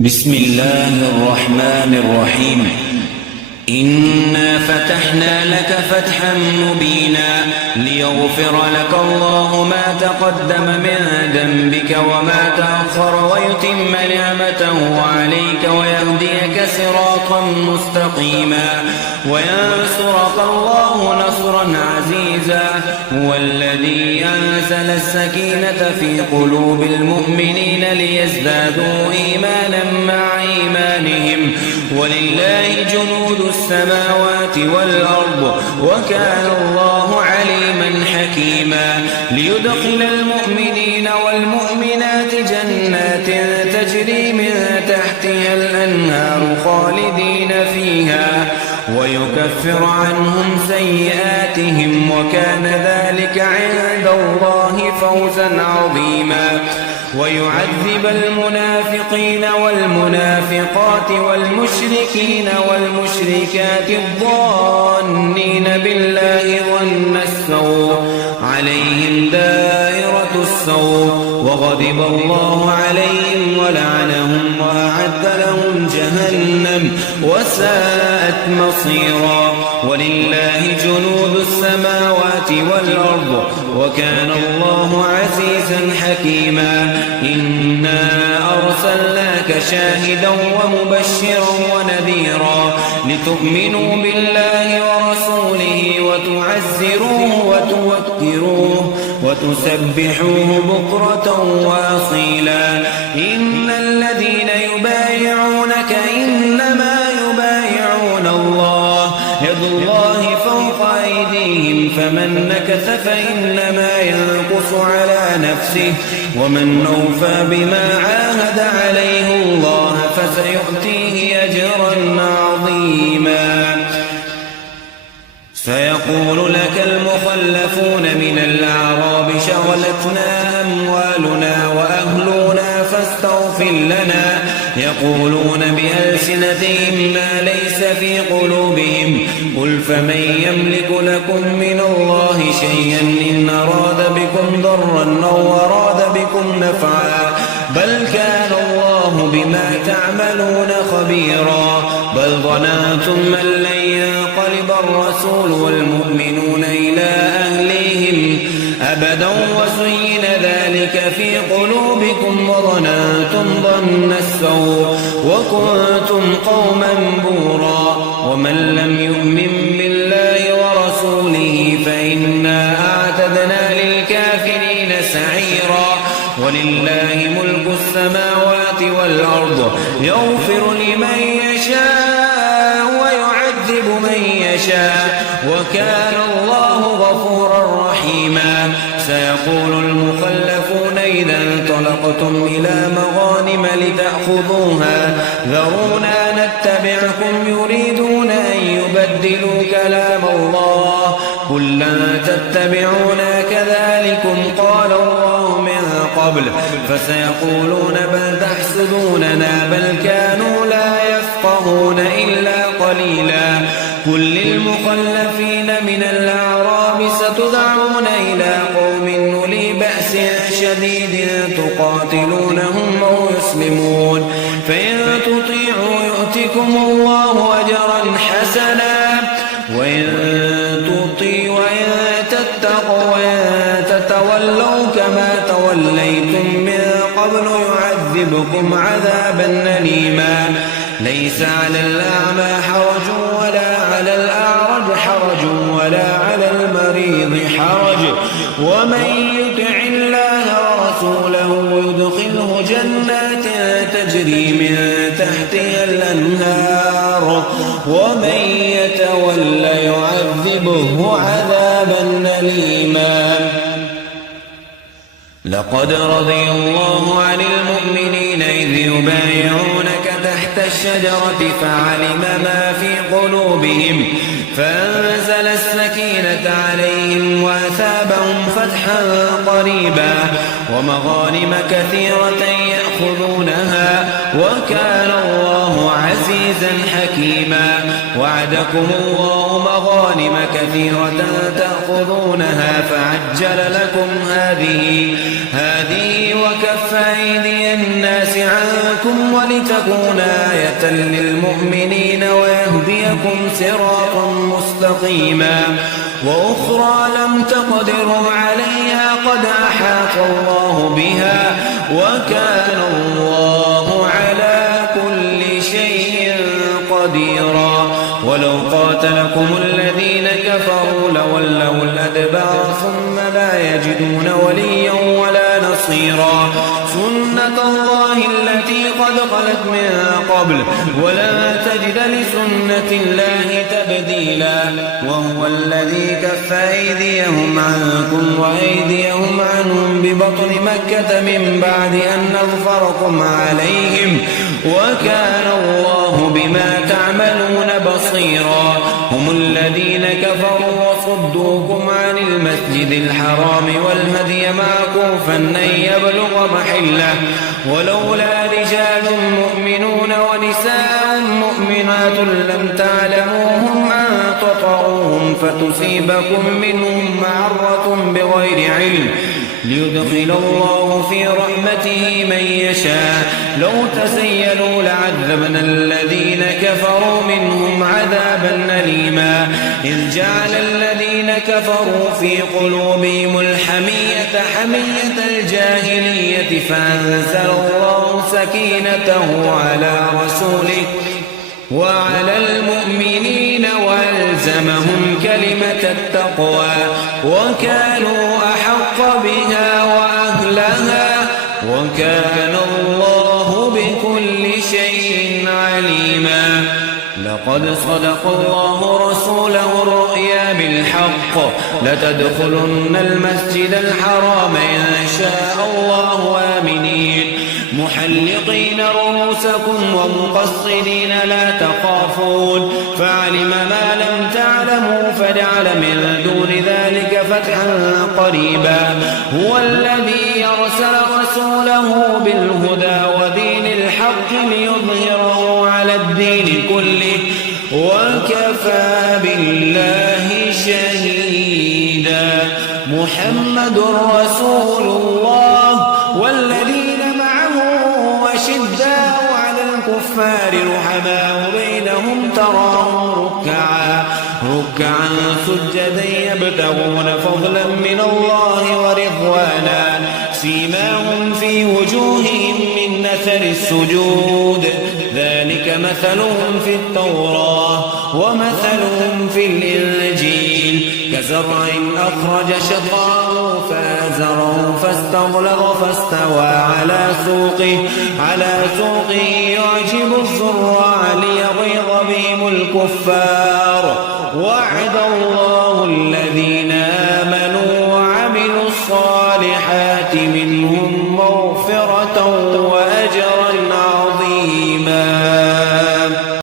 بسم الله الرحمن الرحيم. إنا فتحنا لك فتحا مبينا ليغفر لك الله ما تقدم من ذنبك وما تأخر ويتم نعمته عليك ويهديك صراطا مستقيما وينصرك الله نصرا عزيزا. هو الذي أنزل السكينة في قلوب المؤمنين ليزدادوا إيمانا مع إيمانهم ولله جنود السماوات والأرض وكان الله عليما حكيما. ليدخل المؤمنين والمؤمنات جنات تجري من تحتها الأنهار خالدين فيها ويكفر عنهم سيئاتهم وكان ذلك عند الله فوزا عظيما. ويعذب المنافقين والمنافقات والمشركين والمشركات الظانين بالله ظن السوء عليهم دائرة السوء وغضب الله عليهم ولعنهم وأعد لهم جهنم وساءت مصيرا. ولله جنود السماوات والأرض وكان الله عزيزا حكيما. إنا أرسلناك شاهدا ومبشرا ونذيرا لتؤمنوا بالله ورسوله وتعزروه وتوكروه وتسبحوه بكرة وأصيلا. إن الذين يبايعونك إنما يبايعون الله يد الله فوق أيديهم فمن نكث فإنما ينكث على نفسه ومن أوفى بما عاهد عليه الله فسيؤتيه أجرا عظيما. سيقول لك المخلفون من الأعراب شغلتنا أموالنا وأهلنا فاستغفر لنا يقولون بألسنتهم ما ليس في قلوبهم قل فمن يملك لكم من الله شيئا إن أراد بكم ضرا أو أراد بكم نفعا بل كان الله بما تعملون خبيرا. بل ظننتم أن لن ينقلب الرسول والمؤمنون إلى أهليهم أبدا وزين ذلك في قلوبكم وظننتم ظن السوء وكنتم قوما بورا. ومن لم يؤمن بالله ورسوله فإنا أعتدنا للكافرين سعيرا. ولله ملك السماوات والأرض يغفر لمن يشاء ويعذب من يشاء وكان الله غفورا رحيما. سيقول المخلفون إذا انطلقتم إلى مغانم لتأخذوها ذرونا نتبعكم يريدون أن يبدلوا كلام الله قل لن تتبعونا كذلكم قال الله من قبل فسيقولون بل تحسدوننا بل كانوا لا يفقهون إلا قليلا. قل للمخلفين من الأعراب ستدعون إلى قوم أولي بأس شديد تقاتلونهم أو يسلمون فإن تطيعوا يؤتكم الله أجرا حسنا وإن تتقوا وإن تتولوا كما توليتم من قبل يعذبكم عذابا أليما. ليس على الأعمى حرج ولا على الأعرج حرج ولا على المريض حرج ومن يطع الله ورسوله يدخله جنات تجري من تحتها الأنهار ومن يتول يعذبه عذابا أليما. لقد رضي الله عن المؤمنين إذ يبايعونك تحت الشجرة فعلم ما في قلوبهم فأنزل السكينة عليهم وأثابهم فتحا قريبا ومغانم كثيرة يأخذونها وكان الله عزيزا عزيزا حكيما. وعدكم الله مغانم كثيرة تأخذونها فعجل لكم هذه وكف أيدي الناس عنكم ولتكون آية للمؤمنين ويهديكم صراطا مستقيما. وأخرى لم تقدروا عليها قد أحاط الله بها وكان الله على كل شيء قديرا. ولو قاتلكم الذين كفروا لولوا الأدبار ثم لا يجدون وليا ولا نصيرا. سنة الله التي قد خلت من قبل ولا تجد لسنة الله تبديلا. وهو الذي كف أيديهم عنكم وأيديهم عنهم ببطن مكة من بعد أن أظفركم عليهم وكان الله بما تعملون بصيرا. هم الذين كفروا وصدوكم عن المسجد الحرام والهدي معكوفا أن يبلغ محله ولولا رجال مؤمنون ونساء مؤمنات لم تعلموهم أن تطعوهم فتصيبكم منهم معرة بغير علم ليدخل الله في رحمته من يشاء. لو تسيلوا لعذبنا الذين كفروا منهم عذابا أليما. إذ جعل الذين كفروا في قلوبهم الحمية حمية الجاهلية فأنزل الله سكينته على رسوله وعلى المؤمنين وألزمهم كلمة التقوى وكانوا أحق بها وأهلها وكان الله بكل شيء عليما. لقد صدق الله رسوله الرؤيا بالحق لتدخلن المسجد الحرام إن شاء الله آمنين محلقين رؤوسكم ومقصرين لا تخافون فعلم ما لم تعلموا فجعل من دون ذلك فتحا قريبا. هو الذي يرسل رسوله بالهدى ودين الحق ليظهره على الدين كله وكفى بالله شهيدا. محمد رسول الله والذين أشداء على الكفار رحماء بينهم تراهم ركعا سجدا يبتغون فضلا من الله ورضوانا سيماهم في وجوههم من أثر السجود ذلك مثلهم في التوراة ومثلهم في الإنجيل كزرع أخرج شطأه فآزره فاستغلظ فاستوى على سوقه يعجب الزراع ليغيظ بهم الكفار. وعد الله الذين آمنوا وعملوا الصالحات منهم مغفرة